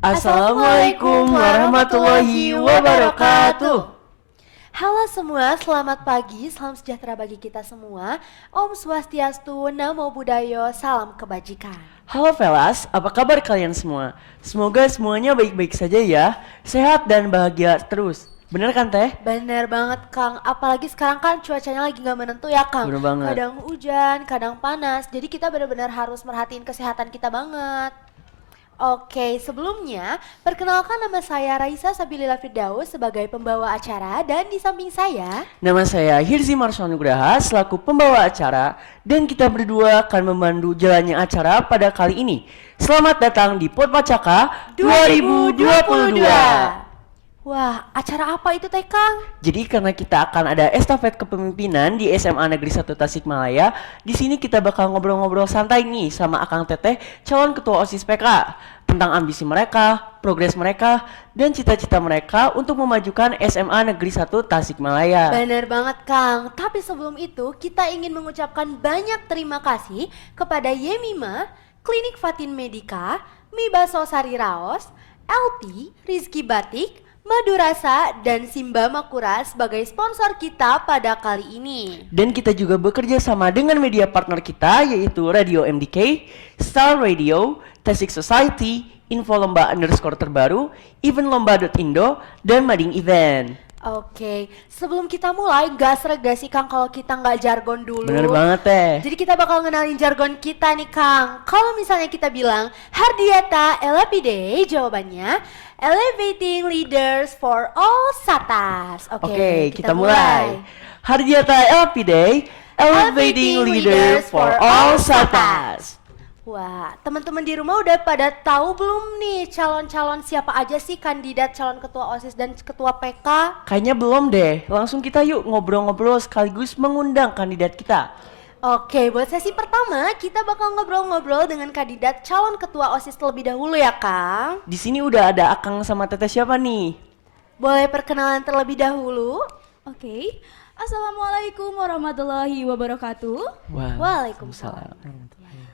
Assalamualaikum warahmatullahi wabarakatuh. Halo semua, selamat pagi, salam sejahtera bagi kita semua. Om Swastiastu, Namo Buddhaya, salam kebajikan. Halo Velas, apa kabar kalian semua? Semoga semuanya baik-baik saja ya, sehat dan bahagia terus. Bener kan Teh? Bener banget Kang, apalagi sekarang kan cuacanya lagi gak menentu ya Kang. Bener banget. Kadang hujan, kadang panas, jadi kita benar-benar harus merhatiin kesehatan kita banget. Oke, sebelumnya perkenalkan nama saya Raisa Sabilillah Firdaus sebagai pembawa acara dan di samping saya Nama saya Hirzi Marsha Nugraha selaku pembawa acara dan kita berdua akan memandu jalannya acara pada kali ini. Selamat datang di Podpacaka 2022. Wah, acara apa itu Teh Kang? Jadi karena kita akan ada estafet kepemimpinan di SMA Negeri 1 Tasikmalaya, di sini kita bakal ngobrol-ngobrol santai nih sama Akang Teteh, calon ketua OSIS PK, tentang ambisi mereka, progres mereka, dan cita-cita mereka untuk memajukan SMA Negeri 1 Tasikmalaya. Bener banget Kang, tapi sebelum itu kita ingin mengucapkan banyak terima kasih kepada Yemima, Klinik Fatin Medika, Mibaso Sari Raos, LP, Rizky Batik, Madurasa, dan Simba Makura sebagai sponsor kita pada kali ini. Dan kita juga bekerja sama dengan media partner kita yaitu Radio MDK, Star Radio, Tasik Society, Info Lomba _ terbaru, Event Lomba.indo, dan Mading Event. Oke, sebelum kita mulai gak sreg gak sih Kang kalau kita nggak jargon dulu? Bener banget Teh. Jadi kita bakal ngenalin jargon kita nih Kang. Kalau misalnya kita bilang Hardiata Elapide, jawabannya Elevating Leaders for All Satas. Oke, kita mulai. Hardiata LPD, Elevating Leader for All Satas. Wah, teman-teman di rumah udah pada tahu belum nih calon-calon siapa aja sih kandidat calon ketua OSIS dan ketua PK? Kayaknya belum deh, langsung kita yuk ngobrol-ngobrol sekaligus mengundang kandidat kita. Oke, buat sesi pertama kita bakal ngobrol-ngobrol dengan kandidat calon ketua OSIS terlebih dahulu ya Kang. Di sini udah ada Akang sama Teteh siapa nih? Boleh perkenalan terlebih dahulu? Oke. Assalamualaikum warahmatullahi wabarakatuh. Waalaikumsalam.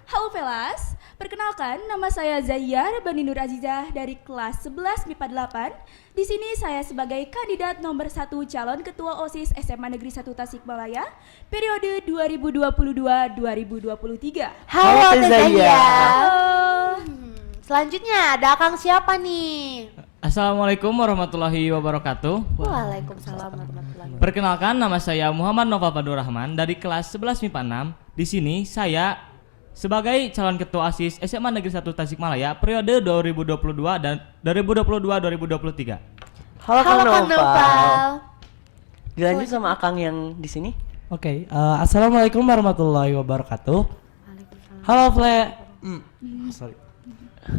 Halo Velas, perkenalkan nama saya Zayyar Bani Nur Azizah dari kelas 11 MIPA 8. Di sini saya sebagai kandidat nomor 1 calon ketua OSIS SMA Negeri 1 Tasikmalaya periode 2022-2023. Halo Teh Zaya. Halo. Selanjutnya ada Kang siapa nih? Assalamualaikum warahmatullahi wabarakatuh. Waalaikumsalam warahmatullahi wabarakatuh. Perkenalkan nama saya Muhammad Noval Fadurrahman dari kelas 11 MIPA 6. Di sini saya sebagai calon ketua OSIS SMA Negeri 1 Tasikmalaya periode 2022 dan 2022-2023. Halo Kang Noval. Noval. Dilanjut sama Akang yang di sini. Oke, assalamualaikum warahmatullahi wabarakatuh. Halo sorry.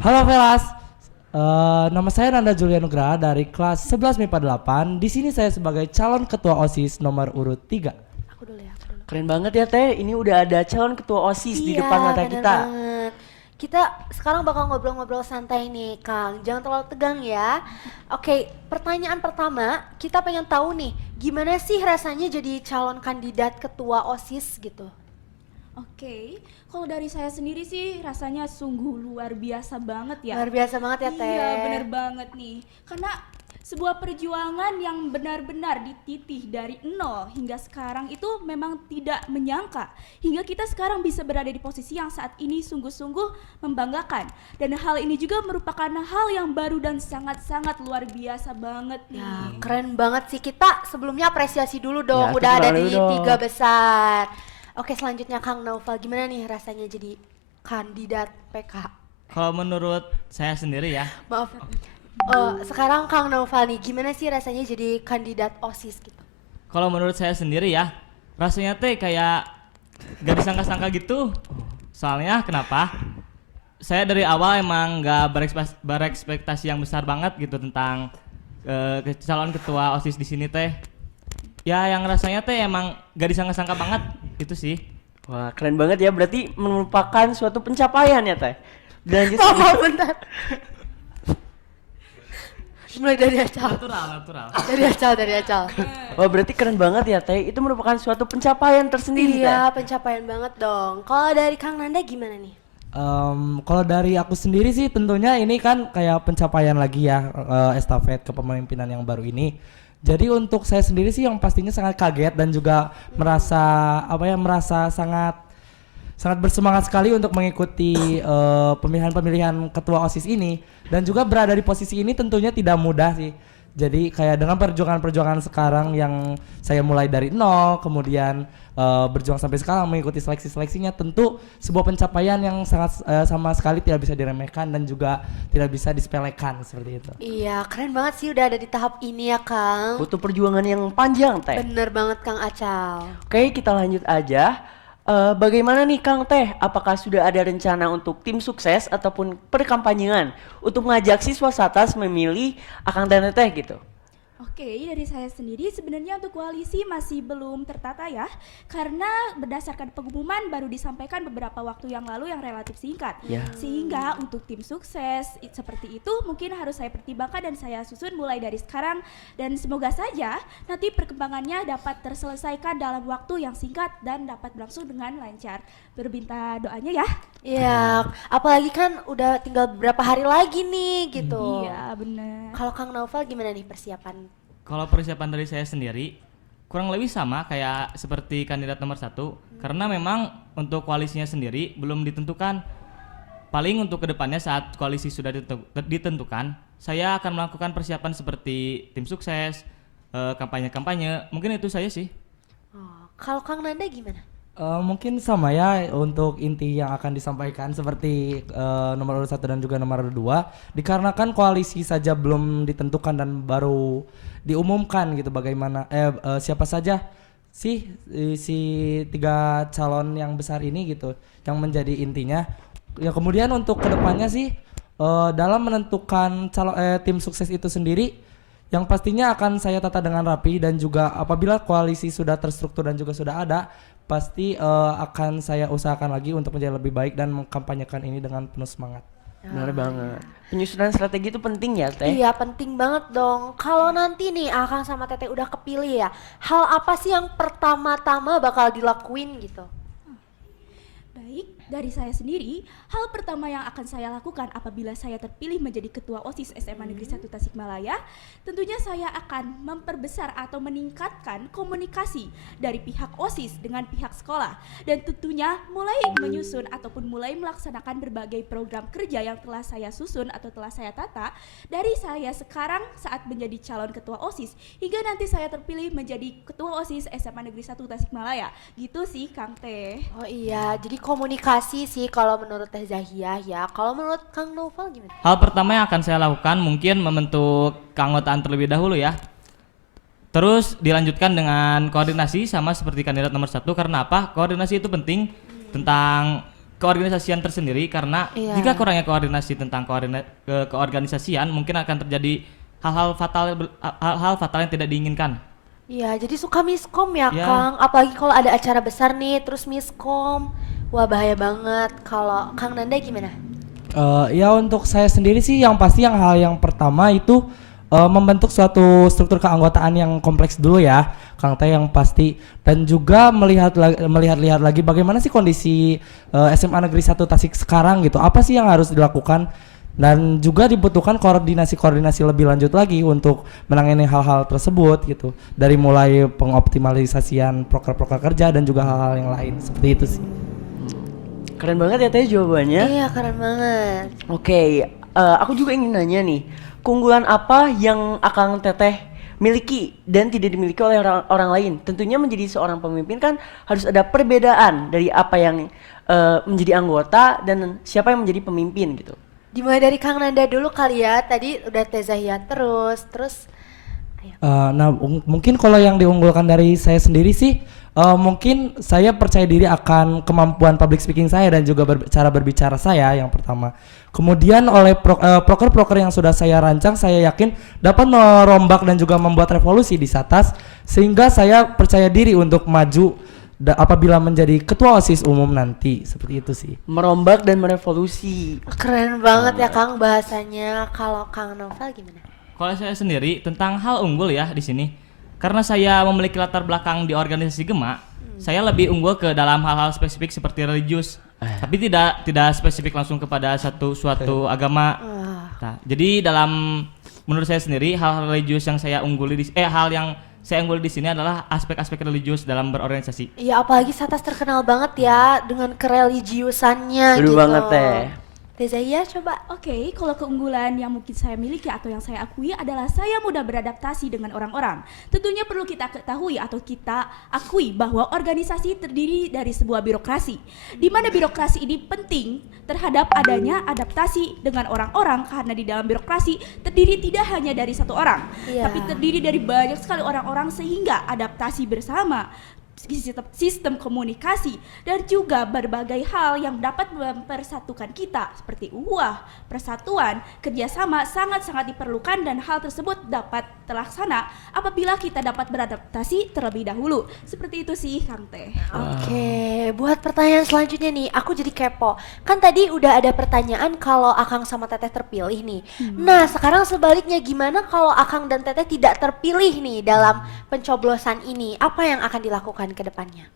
Halo Velas. Nama saya Nanda Julia Nugraha dari kelas 11 MIPA 8. Di sini saya sebagai calon ketua OSIS nomor urut 3. Aku dulu ya. Keren banget ya Teh, ini udah ada calon ketua OSIS di depan mata bener kita. Banget. Kita sekarang bakal ngobrol-ngobrol santai nih Kang, jangan terlalu tegang ya. Oke, pertanyaan pertama kita pengen tahu nih, gimana sih rasanya jadi calon kandidat ketua OSIS gitu? Oke, kalau dari saya sendiri sih rasanya sungguh luar biasa banget ya. Luar biasa banget ya Teh. Iya, bener banget nih. Karena sebuah perjuangan yang benar-benar dititih dari nol hingga sekarang itu memang tidak menyangka hingga kita sekarang bisa berada di posisi yang saat ini sungguh-sungguh membanggakan, dan hal ini juga merupakan hal yang baru dan sangat-sangat luar biasa banget nih. Ya, keren banget sih. Kita sebelumnya apresiasi dulu dong, Ya, udah ada kita di dulu dong. 3 besar. Oke, selanjutnya Kang Naufal, gimana nih rasanya jadi kandidat PK? Kalau menurut saya sendiri ya, Maaf. Sekarang Kang Naufal nih, gimana sih rasanya jadi kandidat OSIS gitu? kalau menurut saya sendiri ya, rasanya teh kayak gak disangka-sangka gitu. Soalnya kenapa? Saya dari awal emang gak berekspektasi yang besar banget gitu tentang calon ketua OSIS di sini teh. Ya yang rasanya teh emang gak disangka-sangka banget itu sih. Wah, keren banget ya, berarti merupakan suatu pencapaian ya Teh. Lanjut. Bentar. Mulai dari Acal. Natural. Dari Acal. Wah, berarti keren banget ya Teh, itu merupakan suatu pencapaian tersendiri Iya, Teh. pencapaian banget dong. Kalau dari Kang Nanda gimana nih? Kalau dari aku sendiri sih tentunya ini kan kayak pencapaian lagi ya, estafet kepemimpinan yang baru ini. Jadi untuk saya sendiri sih yang pastinya sangat kaget dan juga merasa sangat sangat bersemangat sekali untuk mengikuti pemilihan-pemilihan ketua OSIS ini, dan juga berada di posisi ini tentunya tidak mudah sih. Jadi kayak dengan perjuangan-perjuangan sekarang yang saya mulai dari nol, kemudian berjuang sampai sekarang mengikuti seleksi-seleksinya, tentu sebuah pencapaian yang sangat sama sekali tidak bisa diremehkan dan juga tidak bisa disepelekan seperti itu. Iya, keren banget sih udah ada di tahap ini ya Kang. Butuh perjuangan yang panjang, Teh. Bener banget Kang Acal. Oke, kita lanjut aja. Bagaimana nih Kang Teh? Apakah sudah ada rencana untuk tim sukses ataupun perkampanyean untuk mengajak siswa Satas memilih Akang dan Teteh gitu? Oke, dari saya sendiri sebenarnya untuk koalisi masih belum tertata ya, karena berdasarkan pengumuman baru disampaikan beberapa waktu yang lalu yang relatif singkat. Ya. Sehingga untuk tim sukses seperti itu mungkin harus saya pertimbangkan dan saya susun mulai dari sekarang, dan semoga saja nanti perkembangannya dapat terselesaikan dalam waktu yang singkat dan dapat berlangsung dengan lancar. Berminta doanya ya. Iya, apalagi kan udah tinggal beberapa hari lagi nih gitu. Iya, benar. Kalau Kang Naufal gimana nih persiapan? Kalau persiapan dari saya sendiri kurang lebih sama kayak seperti kandidat nomor 1, karena memang untuk koalisinya sendiri belum ditentukan. Paling untuk kedepannya saat koalisi sudah ditentukan, saya akan melakukan persiapan seperti tim sukses, kampanye-kampanye, mungkin itu saja sih. Oh, kalau Kang Nanda gimana? Mungkin sama ya untuk inti yang akan disampaikan seperti nomor urut 1 dan juga nomor 2, dikarenakan koalisi saja belum ditentukan dan baru diumumkan gitu bagaimana siapa saja sih si 3 calon yang besar ini gitu yang menjadi intinya. Ya kemudian untuk kedepannya sih dalam menentukan tim sukses itu sendiri yang pastinya akan saya tata dengan rapi, dan juga apabila koalisi sudah terstruktur dan juga sudah ada, pasti akan saya usahakan lagi untuk menjadi lebih baik dan mengkampanyekan ini dengan penuh semangat. Benar banget. Penyusunan strategi itu penting ya, Teh? Iya penting banget dong. Kalau nanti nih Akang sama Teteh udah kepilih ya, hal apa sih yang pertama-tama bakal dilakuin gitu? Baik, dari saya sendiri, hal pertama yang akan saya lakukan apabila saya terpilih menjadi Ketua OSIS SMA Negeri 1 Tasikmalaya, tentunya saya akan memperbesar atau meningkatkan komunikasi dari pihak OSIS dengan pihak sekolah, dan tentunya mulai menyusun ataupun mulai melaksanakan berbagai program kerja yang telah saya susun atau telah saya tata dari saya sekarang saat menjadi calon Ketua OSIS hingga nanti saya terpilih menjadi Ketua OSIS SMA Negeri 1 Tasikmalaya. Gitu sih Kang Teh. Oh iya, jadi komunikasi sih kalau menurut Teh Zahiyah ya. Kalau menurut Kang Naufal gimana? Hal pertama yang akan saya lakukan mungkin membentuk keanggotaan terlebih dahulu ya. Terus dilanjutkan dengan koordinasi sama seperti kandidat nomor 1. Karena apa? Koordinasi itu penting tentang keorganisasian tersendiri, karena Iya. jika kurangnya koordinasi tentang keorganisasian mungkin akan terjadi hal-hal fatal yang tidak diinginkan. Iya, jadi suka miskom ya Ya. Kang. Apalagi kalau ada acara besar nih terus miskom. Wah bahaya banget. Kalau Kang Nanda gimana? Ya untuk saya sendiri sih yang pasti hal yang pertama itu membentuk suatu struktur keanggotaan yang kompleks dulu ya, Kang Teh, yang pasti, dan juga melihat lagi bagaimana sih kondisi SMA Negeri 1 Tasik sekarang gitu. Apa sih yang harus dilakukan, dan juga dibutuhkan koordinasi lebih lanjut lagi untuk menangani hal-hal tersebut gitu. Dari mulai pengoptimalisasian proker-proker kerja dan juga hal-hal yang lain seperti itu sih. Keren banget ya, Teh, jawabannya. Iya keren banget. Oke, aku juga ingin nanya nih, keunggulan apa yang Akang Teteh miliki dan tidak dimiliki oleh orang lain? Tentunya menjadi seorang pemimpin kan harus ada perbedaan dari apa yang menjadi anggota dan siapa yang menjadi pemimpin gitu. Dimulai dari Kang Nanda dulu kali ya. Tadi udah Teh Zahiyah terus. Ayo. Mungkin kalau yang diunggulkan dari saya sendiri sih, mungkin saya percaya diri akan kemampuan public speaking saya dan juga cara berbicara saya yang pertama. Kemudian oleh proker-proker yang sudah saya rancang, saya yakin dapat merombak dan juga membuat revolusi di Satas, sehingga saya percaya diri untuk maju apabila menjadi ketua OSIS umum nanti, seperti itu sih. Merombak dan merevolusi. Keren banget ya Kang bahasanya. Kalau Kang Naufal gimana? Kalau saya sendiri tentang hal unggul ya di sini, karena saya memiliki latar belakang di organisasi Gema, saya lebih unggul ke dalam hal-hal spesifik seperti religius Tapi tidak spesifik langsung kepada suatu agama. Nah, jadi menurut saya sendiri hal religius yang saya ungguli hal yang saya unggul di sini adalah aspek-aspek religius dalam berorganisasi. Iya, apalagi Satas terkenal banget ya dengan kereligiusannya Bener gitu. banget teh. Tezahia coba. Oke, kalau keunggulan yang mungkin saya miliki atau yang saya akui adalah saya mudah beradaptasi dengan orang-orang. Tentunya perlu kita ketahui atau kita akui bahwa organisasi terdiri dari sebuah birokrasi, di mana birokrasi ini penting terhadap adanya adaptasi dengan orang-orang, karena di dalam birokrasi terdiri tidak hanya dari satu orang, Iya. tapi terdiri dari banyak sekali orang-orang, sehingga adaptasi bersama, sistem komunikasi, dan juga berbagai hal yang dapat mempersatukan kita seperti persatuan, kerjasama sangat-sangat diperlukan, dan hal tersebut dapat terlaksana apabila kita dapat beradaptasi terlebih dahulu. Seperti itu sih Kang Teh. Oke, buat pertanyaan selanjutnya nih, aku jadi kepo. Kan tadi udah ada pertanyaan kalau Akang sama Teteh terpilih nih. Nah, sekarang sebaliknya gimana kalau Akang dan Teteh tidak terpilih nih dalam pencoblosan ini? Apa yang akan dilakukan ke depannya?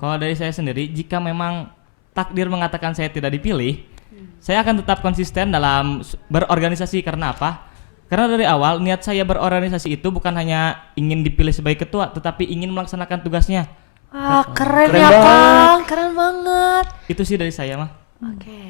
Kalau dari saya sendiri, jika memang takdir mengatakan saya tidak dipilih, saya akan tetap konsisten dalam berorganisasi. Karena apa? Karena dari awal niat saya berorganisasi itu bukan hanya ingin dipilih sebagai ketua, tetapi ingin melaksanakan tugasnya. Wah, keren Keren ya banget. Kang, keren banget. Itu sih dari saya mah. Oke.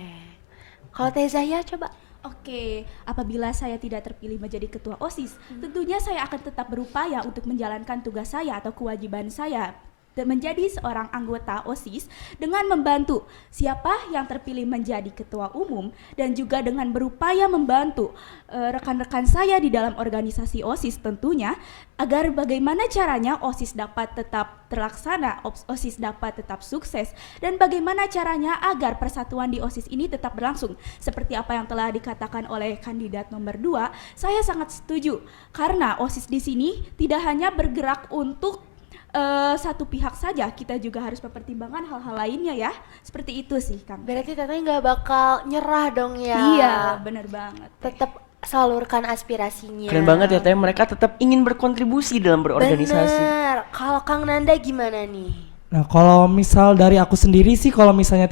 Kalau Tezahia coba. Oke, apabila saya tidak terpilih menjadi ketua OSIS, tentunya saya akan tetap berupaya untuk menjalankan tugas saya atau kewajiban saya dan menjadi seorang anggota OSIS dengan membantu siapa yang terpilih menjadi ketua umum, dan juga dengan berupaya membantu rekan-rekan saya di dalam organisasi OSIS tentunya, agar bagaimana caranya OSIS dapat tetap terlaksana, OSIS dapat tetap sukses, dan bagaimana caranya agar persatuan di OSIS ini tetap berlangsung. Seperti apa yang telah dikatakan oleh kandidat nomor 2, saya sangat setuju karena OSIS di sini tidak hanya bergerak untuk satu pihak saja, kita juga harus mempertimbangkan hal-hal lainnya ya. Seperti itu sih Kang. Berarti Teteh nggak bakal nyerah dong ya? Iya, benar banget. Tetap salurkan aspirasinya. Keren banget ya teh, mereka tetap ingin berkontribusi dalam berorganisasi. Bener. Kalau Kang Nanda gimana nih? Nah, kalau misal dari aku sendiri sih, kalau misalnya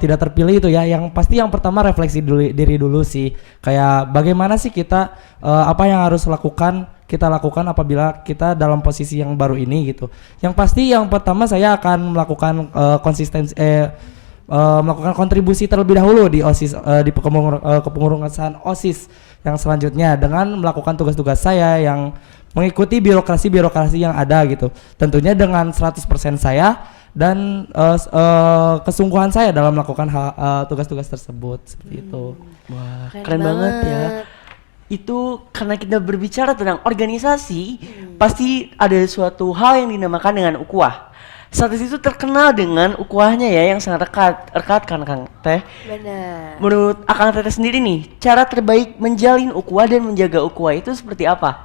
tidak terpilih itu ya, yang pasti yang pertama refleksi diri dulu sih. Kayak bagaimana sih kita apa yang harus kita lakukan apabila kita dalam posisi yang baru ini gitu. Yang pasti yang pertama saya akan melakukan melakukan kontribusi terlebih dahulu di OSIS, di kepengurusan OSIS yang selanjutnya dengan melakukan tugas-tugas saya yang mengikuti birokrasi yang ada gitu. Tentunya dengan 100% saya dan kesungguhan saya dalam melakukan tugas-tugas tersebut seperti itu. Wah, keren banget ya. Itu karena kita berbicara tentang organisasi, pasti ada suatu hal yang dinamakan dengan ukhuwah. Saat itu terkenal dengan ukhuwahnya ya yang sangat erat kan Kang Teh. Bener. Menurut Akang Teteh sendiri nih, cara terbaik menjalin ukhuwah dan menjaga ukhuwah itu seperti apa?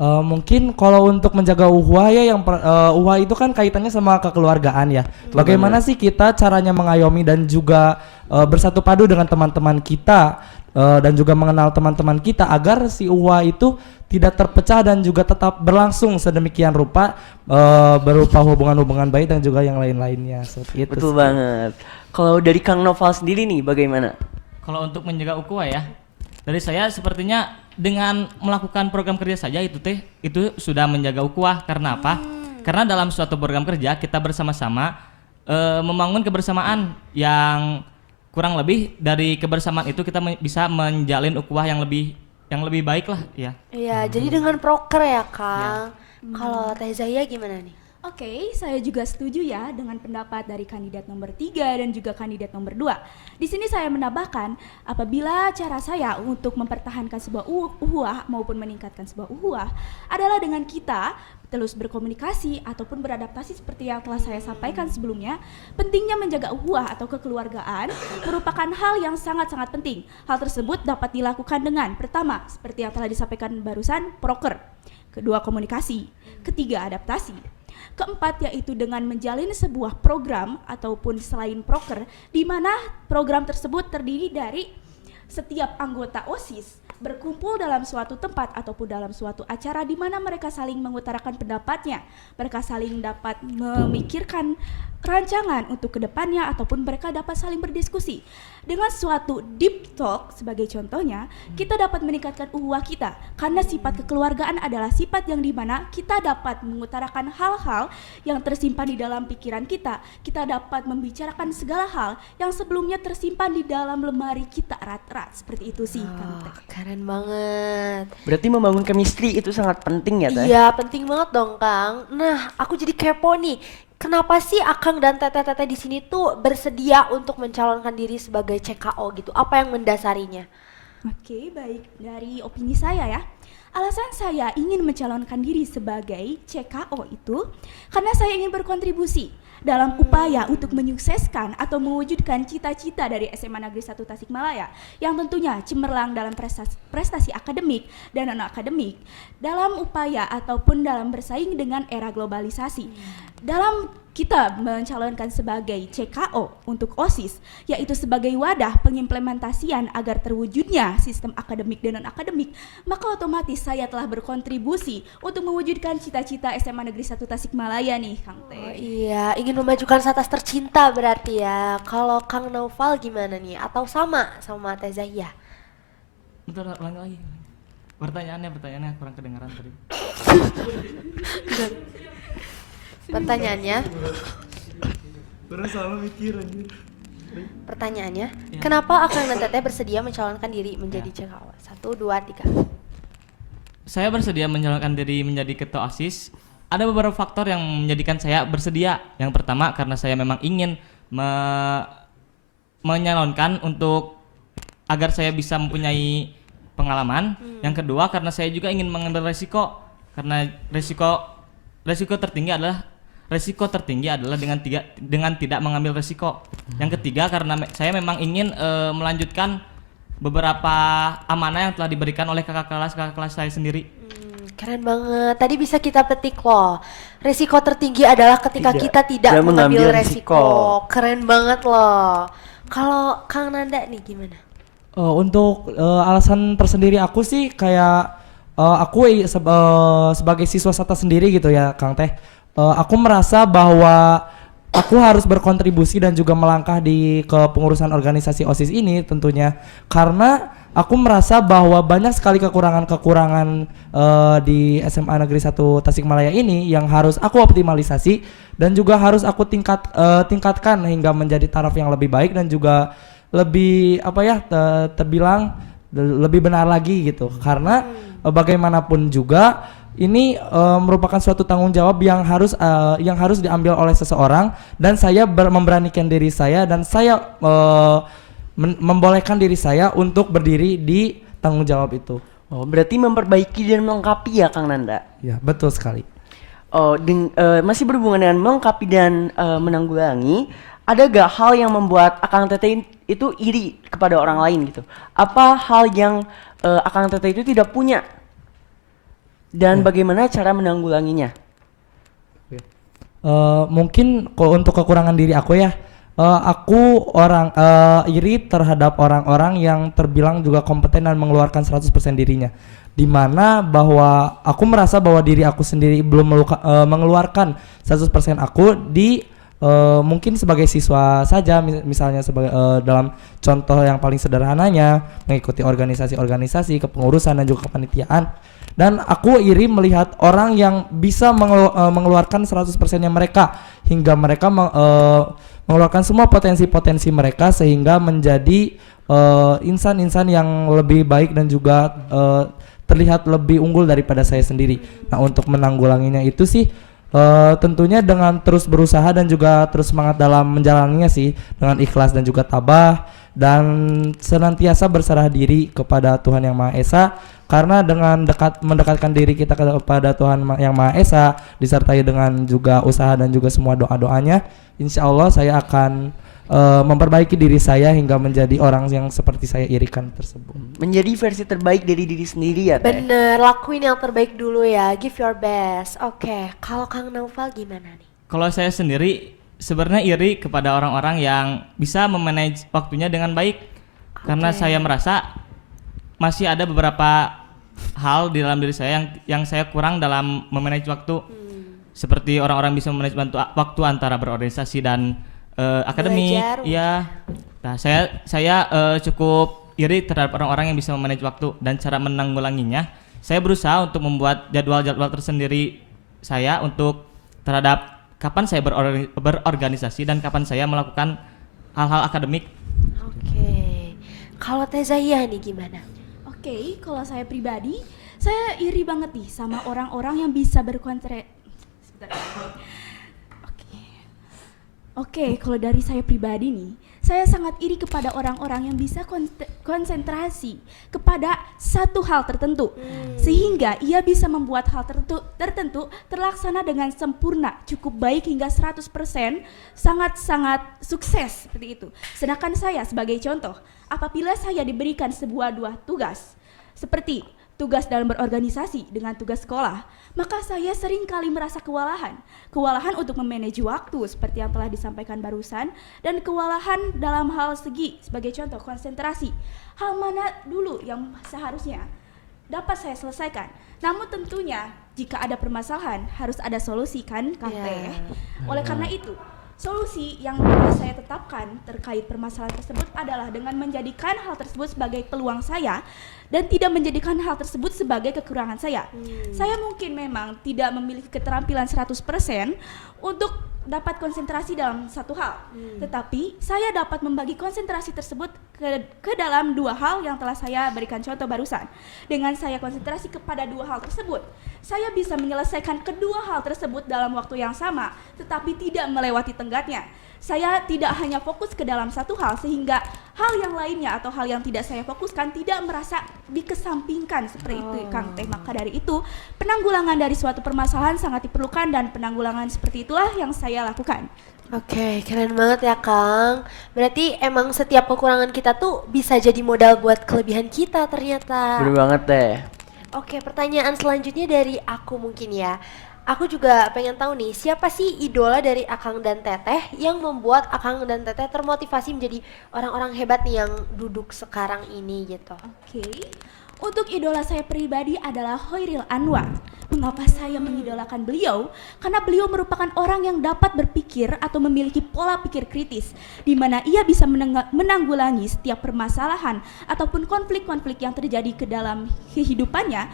Mungkin kalau untuk menjaga ukhuwah ya, ukhuwah itu kan kaitannya sama kekeluargaan ya. Bagaimana sih kita caranya mengayomi dan juga bersatu padu dengan teman-teman kita dan juga mengenal teman-teman kita agar si ukhuwah itu tidak terpecah dan juga tetap berlangsung sedemikian rupa, berupa hubungan-hubungan baik dan juga yang lain-lainnya seperti itu. Betul banget. Kalau dari Kang Noval sendiri nih bagaimana? Kalau untuk menjaga ukhuwah ya, dari saya sepertinya dengan melakukan program kerja saja itu sudah menjaga ukhuwah. Karena apa? Karena dalam suatu program kerja kita bersama-sama membangun kebersamaan yang kurang lebih dari kebersamaan itu kita bisa menjalin ukhuwah yang lebih baik lah ya. Iya, jadi dengan proker ya Kang. Kalau Tezahia gimana nih? Oke, saya juga setuju ya dengan pendapat dari kandidat nomor 3 dan juga kandidat nomor 2. Di sini saya menambahkan, apabila cara saya untuk mempertahankan sebuah ukhuwah maupun meningkatkan sebuah ukhuwah adalah dengan kita terus berkomunikasi ataupun beradaptasi seperti yang telah saya sampaikan sebelumnya, pentingnya menjaga ukhuwah atau kekeluargaan merupakan hal yang sangat-sangat penting. Hal tersebut dapat dilakukan dengan pertama, seperti yang telah disampaikan barusan, proker. Kedua, komunikasi. Ketiga, adaptasi. Keempat, yaitu dengan menjalin sebuah program ataupun selain proker, di mana program tersebut terdiri dari setiap anggota OSIS berkumpul dalam suatu tempat ataupun dalam suatu acara di mana mereka saling mengutarakan pendapatnya, mereka saling dapat memikirkan rancangan untuk kedepannya ataupun mereka dapat saling berdiskusi. Dengan suatu deep talk sebagai contohnya, kita dapat meningkatkan uhuah kita karena sifat kekeluargaan adalah sifat yang dimana kita dapat mengutarakan hal-hal yang tersimpan di dalam pikiran kita. Kita dapat membicarakan segala hal yang sebelumnya tersimpan di dalam lemari kita erat-erat. Seperti itu sih, Kang Teh. Keren banget. Berarti membangun chemistry itu sangat penting ya Teh? Iya, penting banget dong, Kang. Nah, aku jadi kepo nih. Kenapa sih Akang dan Teteh-teteh di sini tuh bersedia untuk mencalonkan diri sebagai CKO gitu? Apa yang mendasarinya? Oke, baik. Dari opini saya ya, alasan saya ingin mencalonkan diri sebagai CKO itu karena saya ingin berkontribusi dalam upaya untuk menyukseskan atau mewujudkan cita-cita dari SMA Negeri 1 Tasikmalaya yang tentunya cemerlang dalam prestasi akademik dan non-akademik dalam upaya ataupun dalam bersaing dengan era globalisasi. Dalam kita mencalonkan sebagai CKO untuk OSIS, yaitu sebagai wadah pengimplementasian agar terwujudnya sistem akademik dan non-akademik, maka otomatis saya telah berkontribusi untuk mewujudkan cita-cita SMA Negeri 1 Tasikmalaya nih, Kang Teh. Oh iya, ingin memajukan Satas tercinta berarti ya. Kalau Kang Naufal gimana nih? Atau sama Teh Zahia? Bentar, ulangi lagi. Pertanyaannya kurang kedengaran tadi. Pertanyaannya, Kurang salah mikir anjir. pertanyaannya, Ya. kenapa Akang dan Teteh bersedia mencalonkan diri menjadi CKO? 1, 2, 3. Saya bersedia mencalonkan diri menjadi ketua OSIS. Ada beberapa faktor yang menjadikan saya bersedia. Yang pertama karena saya memang ingin menyalonkan untuk agar saya bisa mempunyai pengalaman. Yang kedua karena saya juga ingin mengambil resiko. Karena resiko tertinggi adalah dengan tidak mengambil resiko. Yang ketiga karena saya memang ingin melanjutkan beberapa amanah yang telah diberikan oleh kakak kelas saya sendiri. Keren banget. Tadi bisa kita petik loh. Resiko tertinggi adalah ketika kita tidak mengambil resiko. Keren banget loh. Kalau Kang Nanda nih gimana? Untuk alasan tersendiri aku sih kayak sebagai siswa SATA sendiri gitu ya Kang Teh. Aku merasa bahwa aku harus berkontribusi dan juga melangkah di kepengurusan organisasi OSIS ini tentunya karena aku merasa bahwa banyak sekali kekurangan-kekurangan di SMA Negeri 1 Tasikmalaya ini yang harus aku optimalisasi dan juga harus aku tingkatkan hingga menjadi taraf yang lebih baik dan juga lebih terbilang lebih benar lagi gitu karena bagaimanapun juga ini merupakan suatu tanggung jawab yang harus diambil oleh seseorang dan saya memberanikan diri saya dan saya membolehkan diri saya untuk berdiri di tanggung jawab itu. Oh, berarti memperbaiki dan melengkapi ya Kang Nanda? Ya, betul sekali. Oh, masih berhubungan dengan melengkapi dan menanggulangi, ada gak hal yang membuat Akang Teteh itu iri kepada orang lain gitu? Apa hal yang Akang Teteh itu tidak punya? Dan bagaimana cara menanggulanginya? Mungkin untuk kekurangan diri aku ya, aku iri terhadap orang-orang yang terbilang juga kompeten dan mengeluarkan 100% dirinya. Dimana bahwa aku merasa bahwa diri aku sendiri belum mengeluarkan 100% aku di mungkin sebagai siswa saja misalnya sebagai dalam contoh yang paling sederhananya mengikuti organisasi-organisasi kepengurusan dan juga kepanitiaan. Dan aku iri melihat orang yang bisa mengeluarkan 100%-nya mereka hingga mereka mengeluarkan semua potensi-potensi mereka sehingga menjadi insan-insan yang lebih baik dan juga terlihat lebih unggul daripada saya sendiri. Nah, untuk menanggulanginya itu sih tentunya dengan terus berusaha dan juga terus semangat dalam menjalaninya sih dengan ikhlas dan juga tabah dan senantiasa berserah diri kepada Tuhan Yang Maha Esa karena dengan mendekatkan diri kita kepada Tuhan Yang Maha Esa disertai dengan juga usaha dan juga semua doa-doanya, insya Allah saya akan memperbaiki diri saya hingga menjadi orang yang seperti saya irikan tersebut. Menjadi versi terbaik dari diri sendiri ya Teh? Bener, lakuin yang terbaik dulu ya, give your best. Oke, kalau Kang Naufal gimana nih? Kalau saya sendiri sebenarnya iri kepada orang-orang yang bisa memanage waktunya dengan baik. Karena saya merasa masih ada beberapa hal di dalam diri saya yang saya kurang dalam memanage waktu. Seperti orang-orang bisa memanage waktu antara berorganisasi dan akademik. Belajar. Iya. Nah, saya cukup iri terhadap orang-orang yang bisa memanage waktu dan cara menanggulanginya. Saya berusaha untuk membuat jadwal-jadwal tersendiri saya untuk terhadap kapan saya berorganisasi dan kapan saya melakukan hal-hal akademik. Oke. Kalau Teh Zahia nih gimana? Oke, kalau saya pribadi, saya iri banget nih sama orang-orang yang bisa Oke, kalau dari saya pribadi nih, saya sangat iri kepada orang-orang yang bisa konsentrasi kepada satu hal tertentu, sehingga ia bisa membuat hal tertentu terlaksana dengan sempurna, cukup baik hingga 100%, sangat-sangat sukses seperti itu. Sedangkan saya sebagai contoh, apabila saya diberikan dua tugas, seperti tugas dalam berorganisasi dengan tugas sekolah, maka saya sering kali merasa kewalahan untuk memanage waktu seperti yang telah disampaikan barusan, dan kewalahan dalam hal segi sebagai contoh konsentrasi. Hal mana dulu yang seharusnya dapat saya selesaikan. Namun tentunya jika ada permasalahan harus ada solusi kan, Kang Teh. Oleh karena itu, solusi yang telah saya tetapkan terkait permasalahan tersebut adalah dengan menjadikan hal tersebut sebagai peluang saya dan tidak menjadikan hal tersebut sebagai kekurangan saya. Saya mungkin memang tidak memiliki keterampilan 100% untuk dapat konsentrasi dalam satu hal, tetapi saya dapat membagi konsentrasi tersebut ke dalam dua hal yang telah saya berikan contoh barusan. Dengan saya konsentrasi kepada dua hal tersebut, saya bisa menyelesaikan kedua hal tersebut dalam waktu yang sama, tetapi tidak melewati tenggatnya. Saya tidak hanya fokus ke dalam satu hal, sehingga hal yang lainnya atau hal yang tidak saya fokuskan tidak merasa dikesampingkan seperti itu, Kang Teh. Maka dari itu, penanggulangan dari suatu permasalahan sangat diperlukan, dan penanggulangan seperti itulah yang saya lakukan. Oke, keren banget ya Kang. Berarti emang setiap kekurangan kita tuh bisa jadi modal buat kelebihan kita ternyata. Bener banget deh. Oke, pertanyaan selanjutnya dari aku mungkin ya. Aku juga pengen tahu nih, siapa sih idola dari Akang dan Teteh yang membuat Akang dan Teteh termotivasi menjadi orang-orang hebat nih yang duduk sekarang ini gitu. Oke. Untuk idola saya pribadi adalah Hoiril Anwar. Mengapa saya mengidolakan beliau? Karena beliau merupakan orang yang dapat berpikir atau memiliki pola pikir kritis, di mana ia bisa menanggulangi setiap permasalahan ataupun konflik-konflik yang terjadi ke dalam kehidupannya,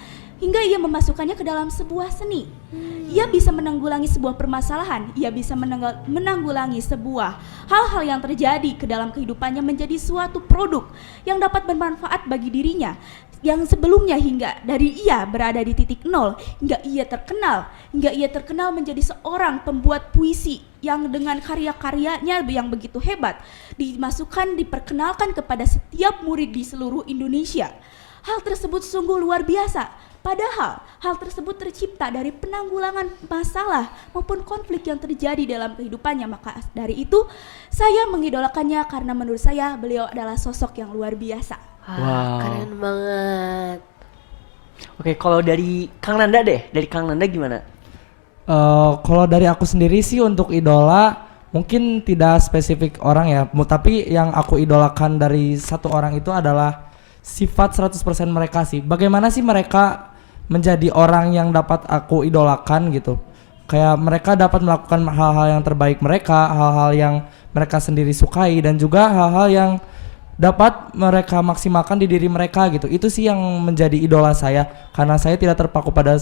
hingga ia memasukkannya ke dalam sebuah seni. Ia bisa menanggulangi sebuah permasalahan, ia bisa menanggulangi sebuah hal-hal yang terjadi ke dalam kehidupannya menjadi suatu produk yang dapat bermanfaat bagi dirinya, yang sebelumnya hingga dari ia berada di titik nol hingga ia terkenal menjadi seorang pembuat puisi yang dengan karya-karyanya yang begitu hebat diperkenalkan kepada setiap murid di seluruh Indonesia. Hal tersebut sungguh luar biasa. Padahal hal tersebut tercipta dari penanggulangan masalah maupun konflik yang terjadi dalam kehidupannya. Maka dari itu saya mengidolakannya karena menurut saya beliau adalah sosok yang luar biasa. Wah, keren banget. Oke, kalau dari Kang Nanda deh, dari Kang Nanda gimana? Kalau dari aku sendiri sih untuk idola mungkin tidak spesifik orang ya, tapi yang aku idolakan dari satu orang itu adalah sifat 100% mereka sih. Bagaimana sih mereka menjadi orang yang dapat aku idolakan gitu. Kayak mereka dapat melakukan hal-hal yang terbaik mereka, hal-hal yang mereka sendiri sukai, dan juga hal-hal yang dapat mereka maksimalkan di diri mereka gitu. Itu sih yang menjadi idola saya, karena saya tidak terpaku pada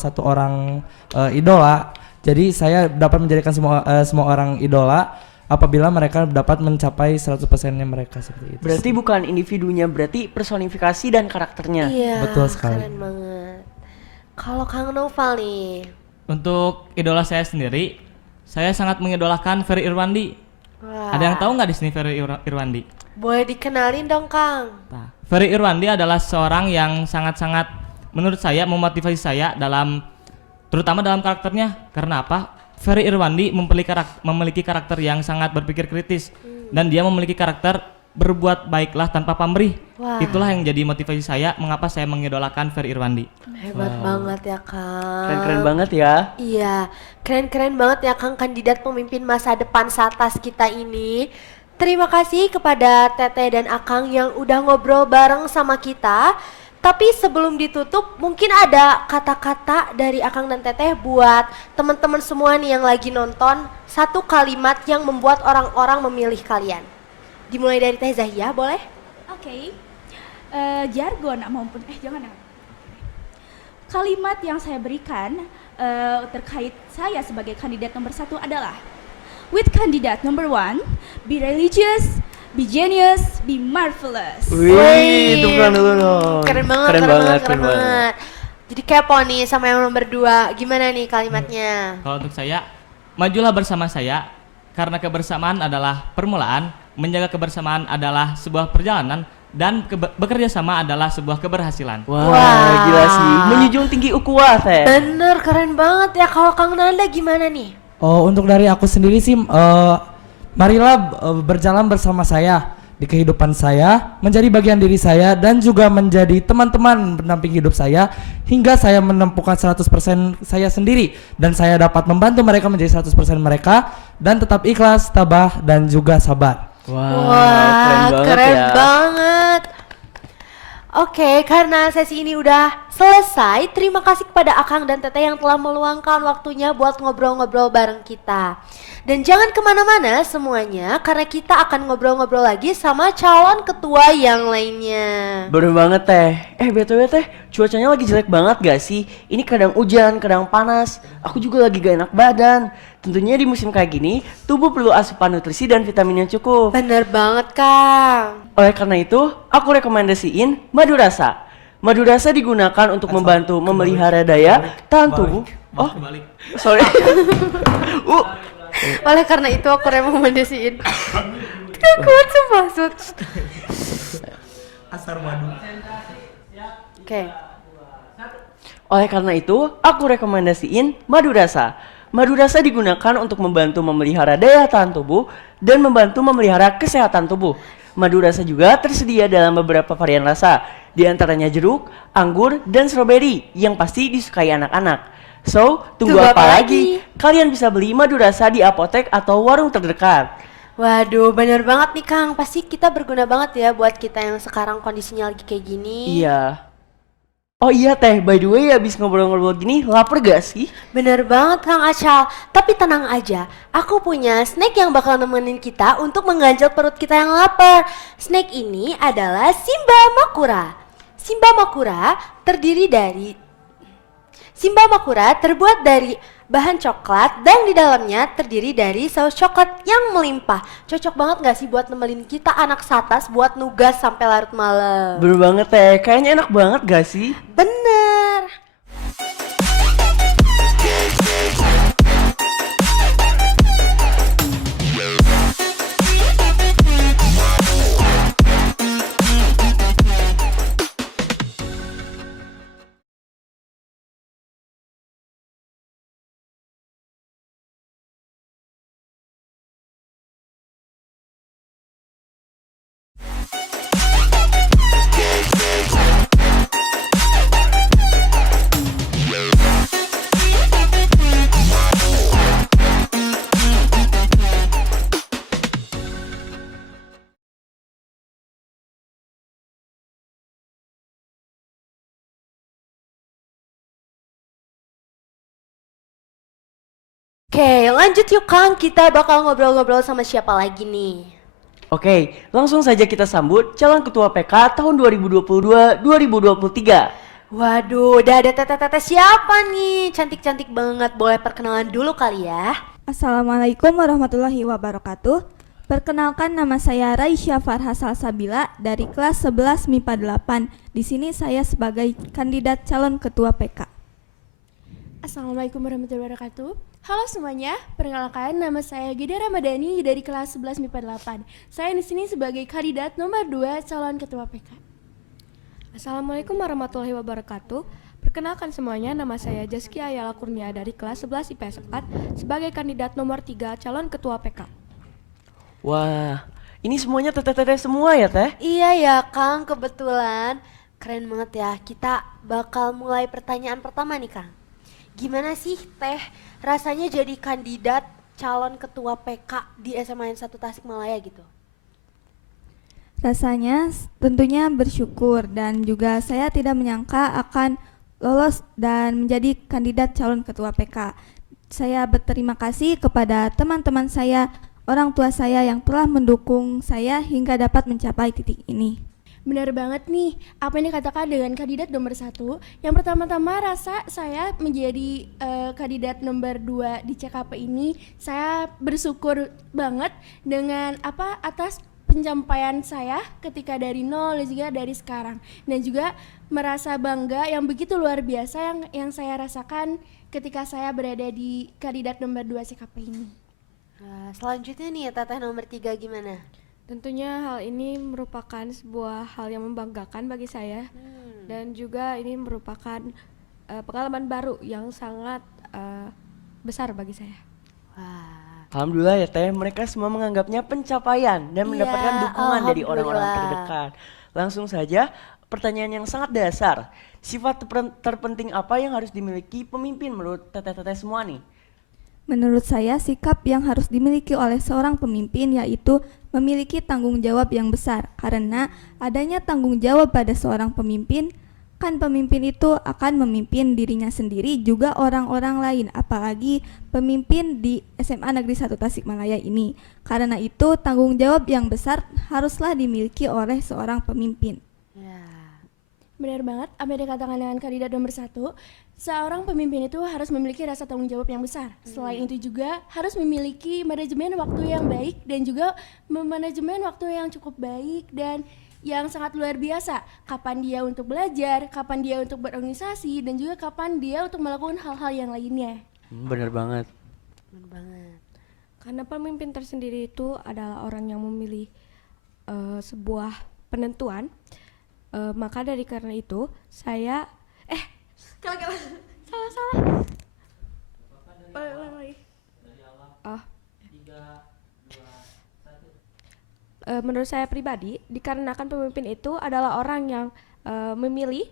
satu orang idola. Jadi saya dapat menjadikan semua orang idola apabila mereka dapat mencapai 100%-nya mereka seperti itu. Berarti bukan individunya, berarti personifikasi dan karakternya. Iya, Betul sekali. keren banget. Kalau Kang Noval nih. Untuk idola saya sendiri, saya sangat mengidolakan Ferry Irwandi. Wah, Ada yang tahu nggak di sini Ferry Irwandi? boleh dikenalin dong Kang. Nah, Ferry Irwandi adalah seorang yang sangat-sangat menurut saya memotivasi saya terutama dalam karakternya. Karena apa? Ferry Irwandi memiliki karakter yang sangat berpikir kritis, dan dia memiliki karakter berbuat baiklah tanpa pamrih. Wah. Itulah yang jadi motivasi saya mengapa saya mengidolakan Ferry Irwandi. Hebat banget ya Kang. Keren-keren banget ya. Iya, keren-keren banget ya Kang, kandidat pemimpin masa depan Satas kita ini. Terima kasih kepada Teteh dan Akang yang udah ngobrol bareng sama kita. Tapi sebelum ditutup, mungkin ada kata-kata dari Akang dan Teteh buat teman-teman semua nih yang lagi nonton. Satu kalimat yang membuat orang-orang memilih kalian. Dimulai dari Teh Zahia, boleh? Oke. Jargon maupun jangan ya. Kalimat yang saya berikan terkait saya sebagai kandidat nomor 1 adalah with candidate number 1, be religious, be genius, be marvelous. Wih, tepuk dulu dong. Keren banget, keren banget. Jadi kepo nih sama yang nomor 2. Gimana nih kalimatnya? Kalau untuk saya, majulah bersama saya karena kebersamaan adalah permulaan, menjaga kebersamaan adalah sebuah perjalanan, dan bekerja sama adalah sebuah keberhasilan. Wah, gila sih. Menjunjung tinggi ukhuwah, Teh. Bener, keren banget ya. Kalau Kang Nanda gimana nih? Oh, untuk dari aku sendiri sih, marilah berjalan bersama saya di kehidupan saya, menjadi bagian diri saya dan juga menjadi teman-teman pendamping hidup saya hingga saya menempuhkan 100% saya sendiri dan saya dapat membantu mereka menjadi 100% mereka dan tetap ikhlas, tabah dan juga sabar. Wah, keren ya. banget. Oke, karena sesi ini udah selesai, terima kasih kepada Akang dan Teteh yang telah meluangkan waktunya buat ngobrol-ngobrol bareng kita. Dan jangan kemana-mana semuanya, karena kita akan ngobrol-ngobrol lagi sama calon ketua yang lainnya. Bener banget, Teh. BTW, Teh, cuacanya lagi jelek banget gak sih? Ini kadang hujan, kadang panas. Aku juga lagi gak enak badan. Tentunya di musim kayak gini, tubuh perlu asupan nutrisi dan vitamin yang cukup. Bener banget, Kang. Oleh karena itu, aku rekomendasiin madu rasa. Madu rasa digunakan untuk membantu memelihara daya tahan tubuh. Oh, Balik. sorry. Oleh karena itu aku rekomendasiin. Gak kuat sumpah, Sud. Asar madu. Oke. Oleh karena itu, aku rekomendasiin madu rasa. Madu rasa digunakan untuk membantu memelihara daya tahan tubuh dan membantu memelihara kesehatan tubuh. Madu rasa juga tersedia dalam beberapa varian rasa, di antaranya jeruk, anggur, dan stroberi yang pasti disukai anak-anak. So, tunggu apa lagi? Kalian bisa beli madu rasa di apotek atau warung terdekat. Waduh, bener banget nih Kang. Pasti kita berguna banget ya buat kita yang sekarang kondisinya lagi kayak gini. Iya. Oh iya, Teh, by the way abis ngobrol-ngobrol gini lapar gak sih? Bener banget Kang Acal. Tapi tenang aja, aku punya snack yang bakal nemenin kita untuk mengganjal perut kita yang lapar. Snack ini adalah Simba Makura. Simba Makura terbuat dari bahan coklat dan di dalamnya terdiri dari saus coklat yang melimpah. Cocok banget gak sih buat nemenin kita anak satas buat nugas sampai larut malam? Bener banget, Teh, kayaknya enak banget gak sih? Bener. Oke, lanjut yuk Kang. Kita bakal ngobrol-ngobrol sama siapa lagi nih? Oke, langsung saja kita sambut calon ketua PK tahun 2022-2023. Waduh, udah ada tete-tete siapa nih? Cantik-cantik banget. Boleh perkenalan dulu kali ya? Assalamualaikum warahmatullahi wabarakatuh. Perkenalkan, nama saya Raisya Farha Salsabila dari kelas 11 MIPA 8. Di sini saya sebagai kandidat calon ketua PK. Assalamualaikum warahmatullahi wabarakatuh. Halo semuanya, perkenalkan nama saya Gida Ramadhani dari kelas 11 MIPA 8. Saya di sini sebagai kandidat nomor 2 calon ketua PK. Assalamualaikum warahmatullahi wabarakatuh. Perkenalkan semuanya, nama saya Jaskia Ayala Kurnia dari kelas 11 IPS 4 sebagai kandidat nomor 3 calon ketua PK. Wah, ini semuanya tete-tete semua ya, Teh? Iya ya Kang, kebetulan. Keren banget ya. Kita bakal mulai pertanyaan pertama nih Kang. Gimana sih Teh rasanya jadi kandidat calon ketua PK di SMA 1 Tasikmalaya gitu? Rasanya tentunya bersyukur dan juga saya tidak menyangka akan lolos dan menjadi kandidat calon ketua PK. Saya berterima kasih kepada teman-teman saya, orang tua saya yang telah mendukung saya hingga dapat mencapai titik ini. Benar banget nih, apa yang dikatakan dengan kandidat nomor 1. Yang pertama-tama rasa saya menjadi kandidat nomor 2 di CKP ini, saya bersyukur banget dengan atas pencapaian saya ketika dari nol dan juga dari sekarang. Dan juga merasa bangga yang begitu luar biasa yang saya rasakan ketika saya berada di kandidat nomor 2 CKP ini. Nah, selanjutnya nih teteh nomor 3 gimana? Tentunya hal ini merupakan sebuah hal yang membanggakan bagi saya dan juga ini merupakan pengalaman baru yang sangat besar bagi saya. Wah. Alhamdulillah ya Teh, mereka semua menganggapnya pencapaian dan mendapatkan dukungan dari orang-orang alhamdulillah. terdekat. Langsung saja, pertanyaan yang sangat dasar. Sifat terpenting apa yang harus dimiliki pemimpin menurut teteh-teteh semua nih? Menurut saya, sikap yang harus dimiliki oleh seorang pemimpin yaitu memiliki tanggung jawab yang besar. Karena adanya tanggung jawab pada seorang pemimpin, kan pemimpin itu akan memimpin dirinya sendiri juga orang-orang lain, apalagi pemimpin di SMA Negeri 1 Tasikmalaya ini. Karena itu, tanggung jawab yang besar haruslah dimiliki oleh seorang pemimpin. Ya. Benar banget apa yang dikatakan dengan kandidat nomor 1. Seorang pemimpin itu harus memiliki rasa tanggung jawab yang besar. Selain itu juga harus memiliki manajemen waktu yang baik dan juga manajemen waktu yang cukup baik dan yang sangat luar biasa. Kapan dia untuk belajar, kapan dia untuk berorganisasi, dan juga kapan dia untuk melakukan hal-hal yang lainnya. Bener banget. Bener banget. Karena pemimpin tersendiri itu adalah orang yang memilih sebuah penentuan, maka dari karena itu saya salah. Ulang lagi. Menurut saya pribadi, dikarenakan pemimpin itu adalah orang yang memilih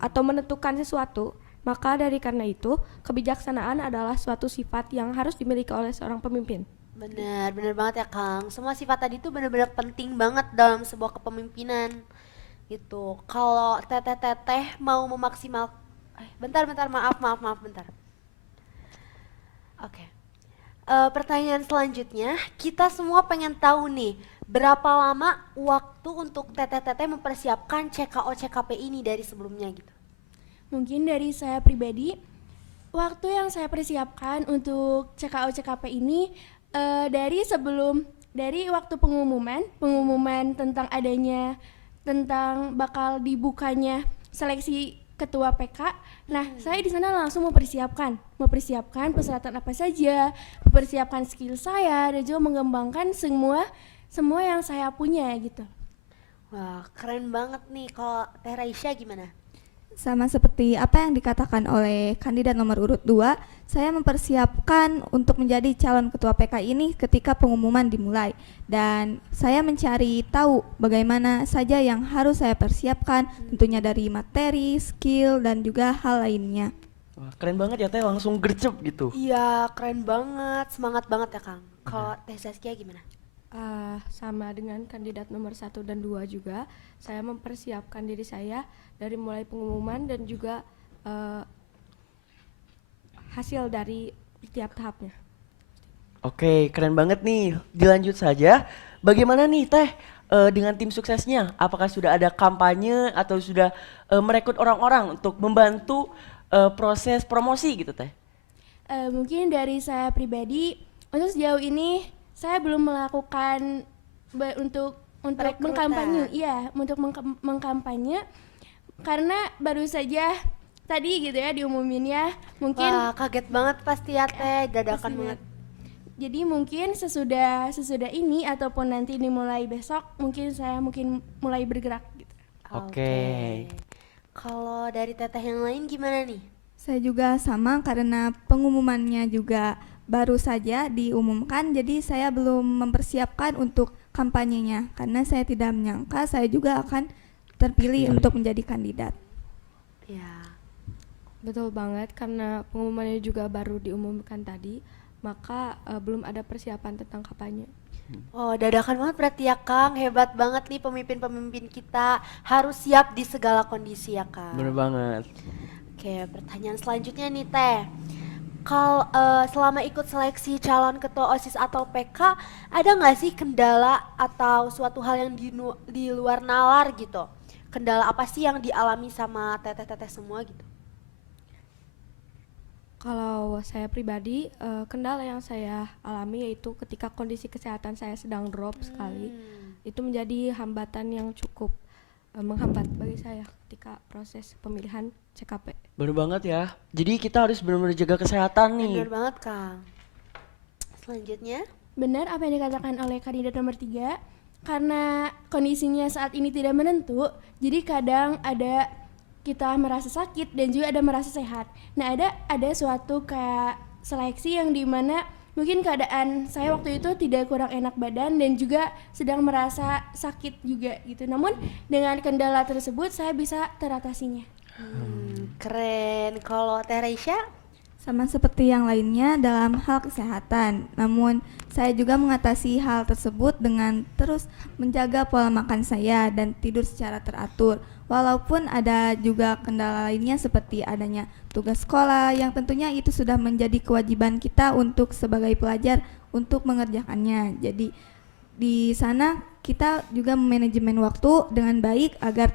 atau menentukan sesuatu, maka dari karena itu kebijaksanaan adalah suatu sifat yang harus dimiliki oleh seorang pemimpin. Bener banget ya Kang. Semua sifat tadi tuh bener-bener penting banget dalam sebuah kepemimpinan gitu. Kalau teteh-teteh mau memaksimal, bentar, maaf, bentar. Oke. Pertanyaan selanjutnya, kita semua pengen tahu nih, berapa lama waktu untuk teteh-teteh mempersiapkan CKO-CKP ini dari sebelumnya gitu? Mungkin dari saya pribadi, waktu yang saya persiapkan untuk CKO-CKP ini dari waktu pengumuman tentang bakal dibukanya seleksi ketua PK. Nah, saya di sana langsung mempersiapkan persyaratan apa saja, mempersiapkan skill saya dan juga mengembangkan semua yang saya punya gitu. Wah, keren banget nih. Kalau Teh Raisya gimana? Sama seperti apa yang dikatakan oleh kandidat nomor urut 2, saya mempersiapkan untuk menjadi calon ketua PK ini ketika pengumuman dimulai. Dan saya mencari tahu bagaimana saja yang harus saya persiapkan, tentunya dari materi, skill, dan juga hal lainnya. Wah, keren banget ya Teh, langsung gercep gitu. Iya, keren banget. Semangat banget ya Kang. Kalau Teh Zaskia gimana? Sama dengan kandidat nomor 1 dan 2 juga, saya mempersiapkan diri saya dari mulai pengumuman dan juga hasil dari setiap tahapnya. Oke, keren banget nih. Dilanjut saja. Bagaimana nih Teh dengan tim suksesnya? Apakah sudah ada kampanye atau sudah merekrut orang-orang untuk membantu proses promosi gitu Teh? Mungkin dari saya pribadi, untuk sejauh ini saya belum melakukan untuk Perekrutan. mengkampanye karena baru saja tadi gitu ya diumuminnya. Mungkin Wah, kaget banget pasti ya Teh, dadakan banget. jadi mungkin sesudah ini ataupun nanti dimulai besok saya mulai bergerak gitu. Oke. Kalau dari Teteh yang lain gimana nih? Saya juga sama karena pengumumannya juga baru saja diumumkan, jadi saya belum mempersiapkan untuk kampanyenya karena saya tidak menyangka saya juga akan terpilih untuk menjadi kandidat. Ya. Betul banget, karena pengumumannya juga baru diumumkan tadi, maka belum ada persiapan tentang kampanye. Oh, dadakan banget berarti ya Kang. Hebat banget nih pemimpin-pemimpin kita. Harus siap di segala kondisi ya Kang. Bener banget. Oke, pertanyaan selanjutnya nih Teh. Selama ikut seleksi calon ketua OSIS atau PK, ada nggak sih kendala atau suatu hal yang di luar nalar gitu? Kendala apa sih yang dialami sama teteh-teteh semua gitu? Kalau saya pribadi, kendala yang saya alami yaitu ketika kondisi kesehatan saya sedang drop sekali, itu menjadi hambatan yang cukup menghambat bagi saya ketika proses pemilihan CKP. Bener banget ya. Jadi kita harus benar-benar jaga kesehatan nih. Bener banget Kang. Selanjutnya, Benar apa yang dikatakan oleh kandidat nomor 3, karena kondisinya saat ini tidak menentu, jadi kadang ada kita merasa sakit dan juga ada merasa sehat. Nah, ada suatu kayak seleksi yang dimana mungkin keadaan saya waktu itu tidak kurang enak badan dan juga sedang merasa sakit juga gitu. Namun dengan kendala tersebut saya bisa teratasinya. keren. Kalau Teh Raisya? Sama seperti yang lainnya dalam hal kesehatan. Namun, saya juga mengatasi hal tersebut dengan terus menjaga pola makan saya dan tidur secara teratur. Walaupun ada juga kendala lainnya seperti adanya tugas sekolah yang tentunya itu sudah menjadi kewajiban kita untuk sebagai pelajar untuk mengerjakannya. Jadi di sana kita juga manajemen waktu dengan baik agar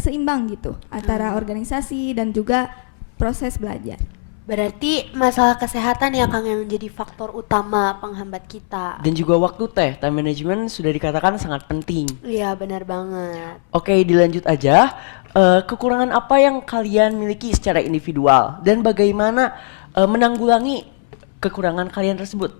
seimbang gitu antara organisasi dan juga proses belajar. Berarti masalah kesehatan ya Kang yang menjadi faktor utama penghambat kita. Dan juga waktu Teh, time management sudah dikatakan sangat penting. Iya, benar banget. Oke, dilanjut aja. Kekurangan apa yang kalian miliki secara individual dan bagaimana menanggulangi kekurangan kalian tersebut?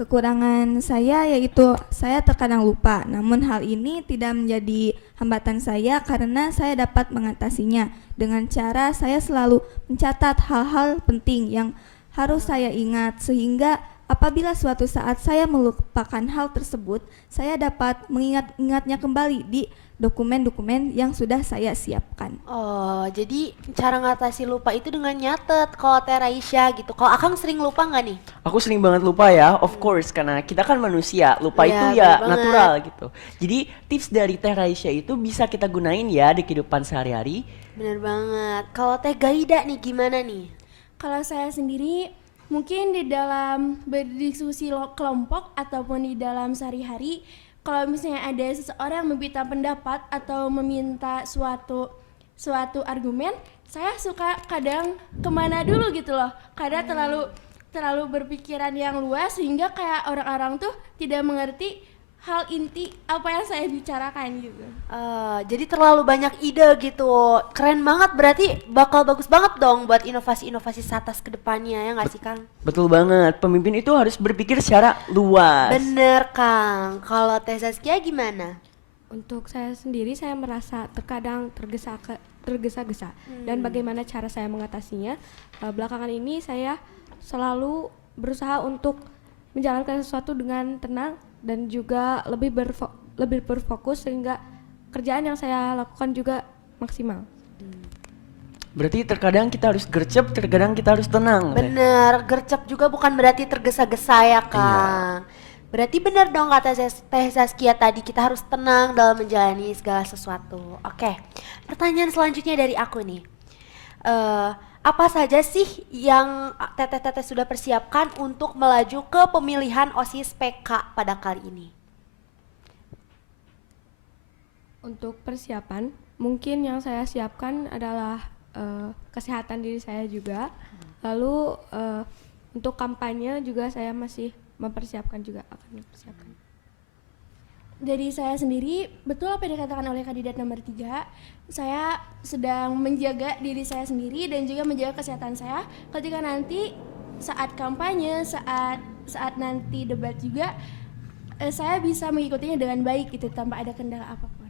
Kekurangan saya yaitu saya terkadang lupa, namun hal ini tidak menjadi hambatan saya karena saya dapat mengatasinya dengan cara saya selalu mencatat hal-hal penting yang harus saya ingat sehingga apabila suatu saat saya melupakan hal tersebut, saya dapat mengingat-ingatnya kembali di dokumen-dokumen yang sudah saya siapkan. Oh, jadi cara ngatasi lupa itu dengan nyatet. Kalau Teh Raisya gitu. Kalau Akang sering lupa nggak nih? Aku sering banget lupa ya, of course, karena kita kan manusia, lupa Iya, itu bener ya banget. natural gitu. Jadi tips dari Teh Raisya itu bisa kita gunain ya di kehidupan sehari-hari. Bener banget. Kalau Teh Gaida nih gimana nih? Kalau saya sendiri mungkin di dalam berdiskusi kelompok ataupun di dalam sehari-hari, kalau misalnya ada seseorang yang meminta pendapat atau meminta suatu argumen, saya suka kadang kemana dulu gitu loh. Kadang terlalu berpikiran yang luas sehingga kayak orang-orang tuh tidak mengerti hal inti apa yang saya bicarakan gitu. Jadi terlalu banyak ide gitu. Keren banget, berarti bakal bagus banget dong buat inovasi-inovasi Satas ke depannya ya nggak sih Kang? Betul banget, pemimpin itu harus berpikir secara luas. Bener Kang. Kalau Teh Zaskia gimana? Untuk saya sendiri saya merasa terkadang tergesa-gesa dan bagaimana cara saya mengatasinya. Belakangan ini saya selalu berusaha untuk menjalankan sesuatu dengan tenang dan juga lebih berfokus sehingga kerjaan yang saya lakukan juga maksimal. Berarti terkadang kita harus gercep, terkadang kita harus tenang. Teh. Bener, gercep juga bukan berarti tergesa-gesa ya Kang. Berarti bener dong kata Teh Zaskia tadi, kita harus tenang dalam menjalani segala sesuatu. Oke, pertanyaan selanjutnya dari aku nih. Apa saja sih yang teteh-teteh sudah persiapkan untuk melaju ke pemilihan OSIS PK pada kali ini? Untuk persiapan, mungkin yang saya siapkan adalah kesehatan diri saya juga. Lalu untuk kampanye juga saya masih mempersiapkan juga akan mempersiapkan. Dari saya sendiri, betul apa yang dikatakan oleh kandidat nomor 3, saya sedang menjaga diri saya sendiri dan juga menjaga kesehatan saya ketika nanti saat kampanye, saat nanti debat juga, saya bisa mengikutinya dengan baik gitu tanpa ada kendala apapun.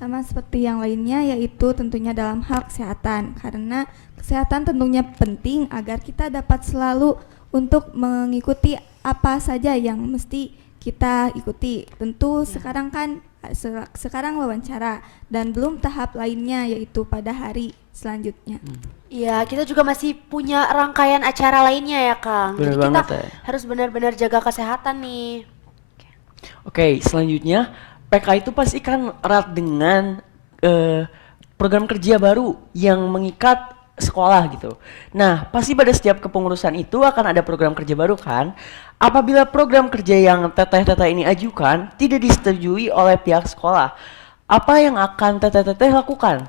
Sama seperti yang lainnya yaitu tentunya dalam hal kesehatan karena kesehatan tentunya penting agar kita dapat selalu untuk mengikuti apa saja yang mesti kita ikuti. Tentu sekarang kan Sekarang wawancara dan belum tahap lainnya yaitu pada hari selanjutnya. Iya, kita juga masih punya rangkaian acara lainnya ya, Kang. Bener Jadi kita banget, ya. harus benar-benar jaga kesehatan nih. Oke, selanjutnya PK itu pasti kan erat dengan program kerja baru yang mengikat sekolah gitu. Nah, pasti pada setiap kepengurusan itu akan ada program kerja baru kan? Apabila program kerja yang teteh-teteh ini ajukan tidak disetujui oleh pihak sekolah, apa yang akan teteh-teteh lakukan?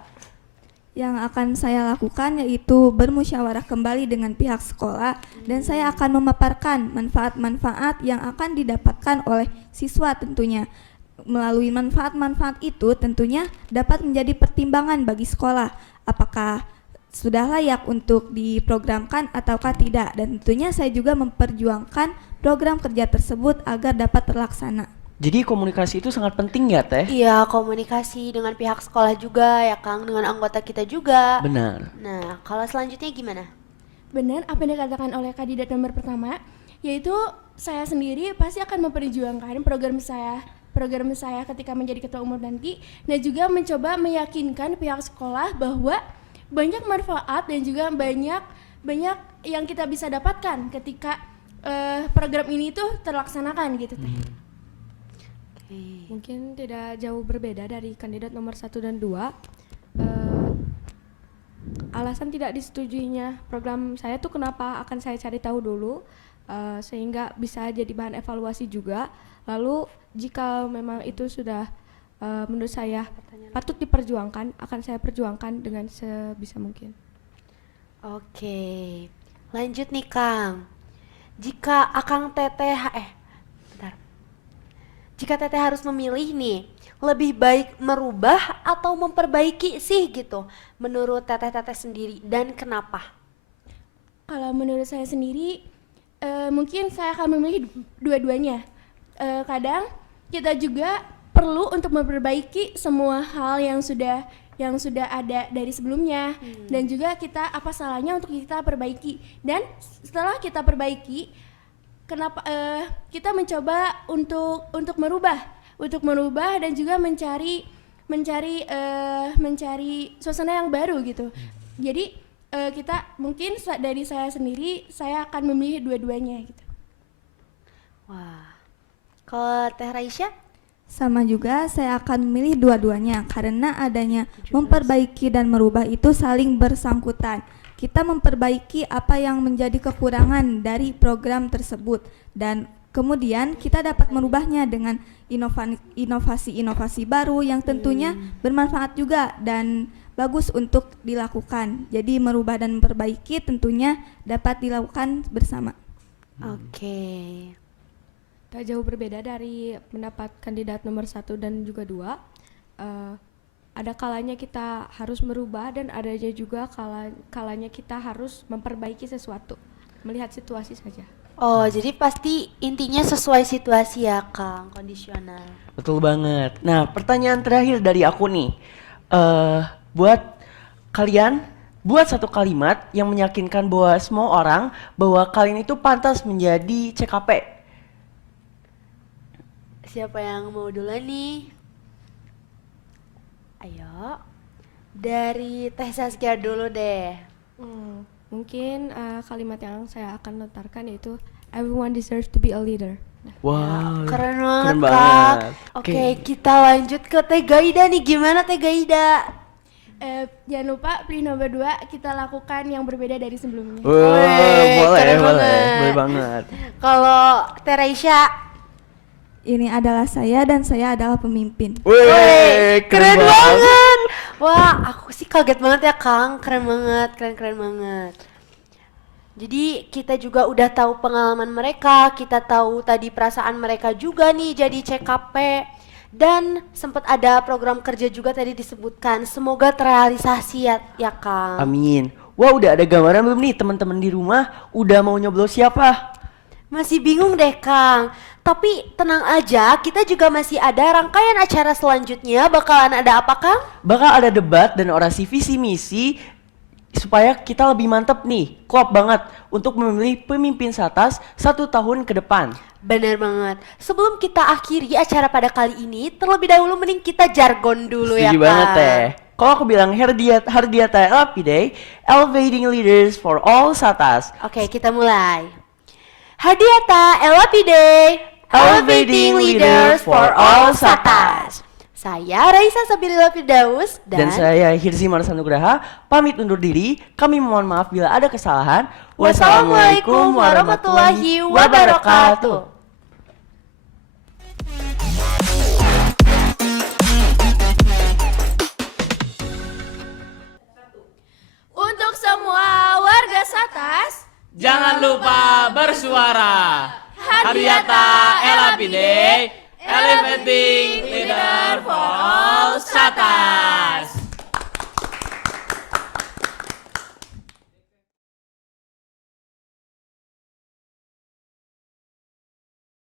Yang akan saya lakukan yaitu bermusyawarah kembali dengan pihak sekolah dan saya akan memaparkan manfaat-manfaat yang akan didapatkan oleh siswa tentunya. Melalui manfaat-manfaat itu tentunya dapat menjadi pertimbangan bagi sekolah apakah sudah layak untuk diprogramkan ataukah tidak, dan tentunya saya juga memperjuangkan program kerja tersebut agar dapat terlaksana. Jadi komunikasi itu sangat penting ya Teh? Iya, komunikasi dengan pihak sekolah juga ya, Kang, dengan anggota kita juga. Benar. Nah, kalau selanjutnya gimana? Benar apa yang dikatakan oleh kandidat nomor pertama, yaitu saya sendiri pasti akan memperjuangkan program saya ketika menjadi ketua umum nanti, dan juga mencoba meyakinkan pihak sekolah bahwa banyak manfaat dan juga banyak yang kita bisa dapatkan ketika program ini tuh terlaksanakan gitu Teh. Mungkin tidak jauh berbeda dari kandidat nomor 1 dan 2. Alasan tidak disetujuinya program saya tuh kenapa akan saya cari tahu dulu, sehingga bisa jadi bahan evaluasi juga. Lalu jika memang itu sudah menurut saya patut diperjuangkan, akan saya perjuangkan dengan sebisa mungkin. Oke, lanjut nih, Kang. Jika Akang Teteh Jika Teteh harus memilih nih, lebih baik merubah atau memperbaiki sih gitu menurut Teteh-teteh sendiri, dan kenapa? Kalau menurut saya sendiri, mungkin saya akan memilih dua-duanya. Kadang kita juga perlu untuk memperbaiki semua hal yang sudah ada dari sebelumnya, dan juga kita apa salahnya untuk kita perbaiki. Dan setelah kita perbaiki, kenapa kita mencoba untuk merubah dan juga mencari suasana yang baru gitu. Jadi kita mungkin dari saya sendiri, saya akan memilih dua-duanya gitu. Wah, kalau Teh Raisya? Sama juga saya akan memilih dua-duanya karena adanya memperbaiki dan merubah itu saling bersangkutan. Kita memperbaiki apa yang menjadi kekurangan dari program tersebut dan kemudian kita dapat merubahnya dengan inovasi-inovasi baru yang tentunya bermanfaat juga dan bagus untuk dilakukan. Jadi merubah dan memperbaiki tentunya dapat dilakukan bersama. Oke. Tak jauh berbeda dari pendapat kandidat nomor 1 dan juga 2. Ada kalanya kita harus merubah dan adanya juga kalanya kita harus memperbaiki sesuatu, melihat situasi saja. Oh, jadi pasti intinya sesuai situasi ya, Kang, kondisional. Betul banget. Nah, pertanyaan terakhir dari aku nih, buat kalian, buat satu kalimat yang meyakinkan bahwa semua orang bahwa kalian itu pantas menjadi CKP. Siapa yang mau duluan nih? Ayo, dari Teh Saskia dulu deh. Mungkin kalimat yang saya akan lontarkan yaitu everyone deserves to be a leader. Wow, Keren banget, keren Kak. banget. Oke, kita lanjut ke Teh Gaida nih. Gimana Teh Gaida? Jangan lupa pilih nomor 2, kita lakukan yang berbeda dari sebelumnya. keren boleh banget. banget. Kalau Teh Raisya? Ini adalah saya dan saya adalah pemimpin. Wih, Keren banget. Wah, aku sih kaget banget ya, Kang. Keren banget, keren banget. Jadi kita juga udah tahu pengalaman mereka, kita tahu tadi perasaan mereka juga nih jadi CKP, dan sempat ada program kerja juga tadi disebutkan. Semoga terrealisasi ya Kang. Amin. Wah, udah ada gambaran belum nih teman-teman di rumah? Udah mau nyoblos siapa? Masih bingung deh, Kang. Tapi tenang aja, kita juga masih ada rangkaian acara selanjutnya. Bakalan ada apa, Kang? Bakal ada debat dan orasi visi misi supaya kita lebih mantep nih, klop banget untuk memilih pemimpin Satas 1 tahun ke depan. Bener banget. Sebelum kita akhiri acara pada kali ini, terlebih dahulu mending kita jargon dulu ya Setuju Kak. banget teh. Kalau aku bilang Hardiata Elapide, Elevating Leaders for All Satas. Oke, kita mulai. Hadiata Elapide, Elevating Leaders for All Satas. Saya Raisa Sabilillah Firdaus Dan saya Hirzi Marsanugraha pamit undur diri. Kami mohon maaf bila ada kesalahan. Wassalamualaikum warahmatullahi wabarakatuh. Untuk semua warga Satas, Jangan lupa bersuara. Hardiata Elapide, Elevating Leader for All Satas.